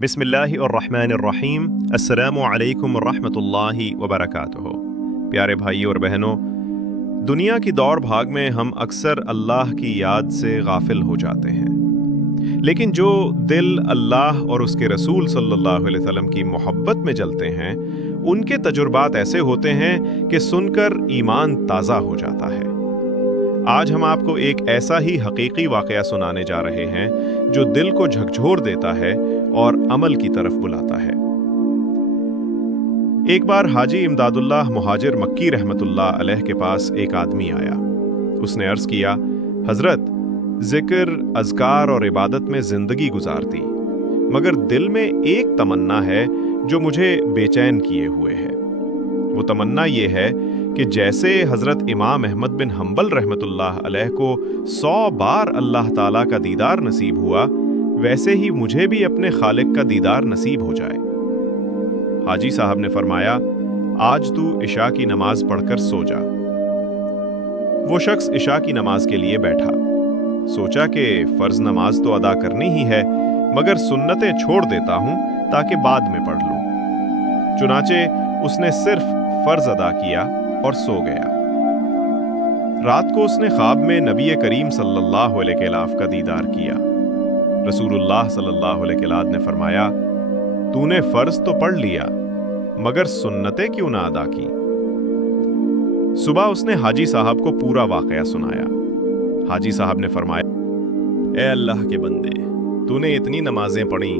بسم اللہ الرحمن الرحیم۔ السلام علیکم ورحمۃ اللہ وبرکاتہ۔ پیارے بھائی اور بہنوں، دنیا کی دوڑ بھاگ میں ہم اکثر اللہ کی یاد سے غافل ہو جاتے ہیں، لیکن جو دل اللہ اور اس کے رسول صلی اللہ علیہ وسلم کی محبت میں جلتے ہیں، ان کے تجربات ایسے ہوتے ہیں کہ سن کر ایمان تازہ ہو جاتا ہے۔ آج ہم آپ کو ایک ایسا ہی حقیقی واقعہ سنانے جا رہے ہیں جو دل کو جھکجھور دیتا ہے اور عمل کی طرف بلاتا ہے۔ ایک بار حاجی امداد اللہ مہاجر مکی رحمت اللہ علیہ کے پاس ایک آدمی آیا۔ اس نے عرض کیا، حضرت، ذکر، اذکار اور عبادت میں زندگی گزارتی، مگر دل میں ایک تمنا ہے جو مجھے بے چین کیے ہوئے ہے۔ وہ تمنا یہ ہے کہ جیسے حضرت امام احمد بن حنبل رحمت اللہ علیہ کو 100 بار اللہ تعالیٰ کا دیدار نصیب ہوا، ویسے ہی مجھے بھی اپنے خالق کا دیدار نصیب ہو جائے۔ حاجی صاحب نے فرمایا، آج تو عشاء کی نماز پڑھ کر سو جا۔ وہ شخص عشاء کی نماز کے لیے بیٹھا، سوچا کہ فرض نماز تو ادا کرنی ہی ہے، مگر سنتیں چھوڑ دیتا ہوں تاکہ بعد میں پڑھ لوں۔ چنانچہ اس نے صرف فرض ادا کیا اور سو گیا۔ رات کو اس نے خواب میں نبی کریم صلی اللہ علیہ وسلم کا دیدار کیا۔ رسول اللہ صلی اللہ علیہ وسلم نے فرمایا، تو نے فرض تو پڑھ لیا، مگر سنتیں کیوں نہ ادا کی؟ صبح اس نے حاجی صاحب کو پورا واقعہ سنایا۔ حاجی صاحب نے فرمایا، اے اللہ کے بندے، تو نے اتنی نمازیں پڑھیں،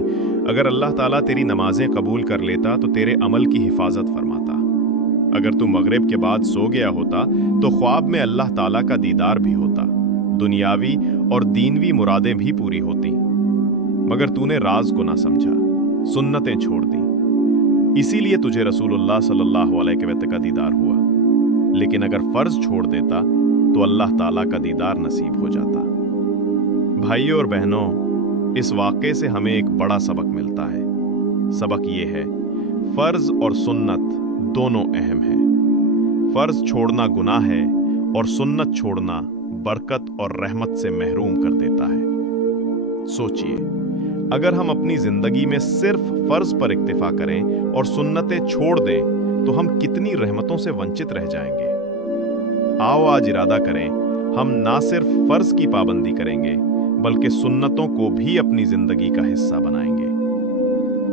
اگر اللہ تعالیٰ تیری نمازیں قبول کر لیتا تو تیرے عمل کی حفاظت فرماتا۔ اگر تو مغرب کے بعد سو گیا ہوتا تو خواب میں اللہ تعالیٰ کا دیدار بھی ہوتا، دنیاوی اور دینوی مرادیں بھی پوری ہوتی، مگر تو نے راز کو نہ سمجھا، سنتیں چھوڑ دیں، اسی لیے تجھے رسول اللہ صلی اللہ علیہ وسلم کا دیدار ہوا۔ لیکن اگر فرض چھوڑ دیتا تو اللہ تعالیٰ کا دیدار نصیب ہو جاتا۔ بھائیوں اور بہنوں، اس واقعے سے ہمیں ایک بڑا سبق ملتا ہے۔ سبق یہ ہے، فرض اور سنت دونوں اہم ہیں۔ فرض چھوڑنا گناہ ہے اور سنت چھوڑنا برکت اور رحمت سے محروم کر دیتا ہے۔ سوچئے، اگر ہم اپنی زندگی میں صرف فرض پر اکتفا کریں اور سنتیں چھوڑ دیں تو ہم کتنی رحمتوں سے ونچت رہ جائیں گے۔ آؤ آج ارادہ کریں، ہم نہ صرف فرض کی پابندی کریں گے بلکہ سنتوں کو بھی اپنی زندگی کا حصہ بنائیں گے۔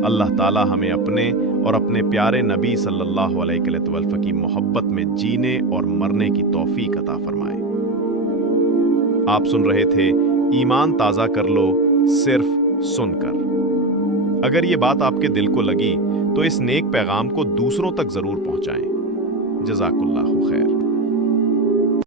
اللہ تعالیٰ ہمیں اپنے اور اپنے پیارے نبی صلی اللہ علیہ وسلم کی محبت میں جینے اور مرنے کی توفیق عطا فرمائے۔ آپ سن رہے تھے ایمان تازہ کر لو صرف سن کر۔ اگر یہ بات آپ کے دل کو لگی تو اس نیک پیغام کو دوسروں تک ضرور پہنچائیں۔ جزاک اللہ خیر۔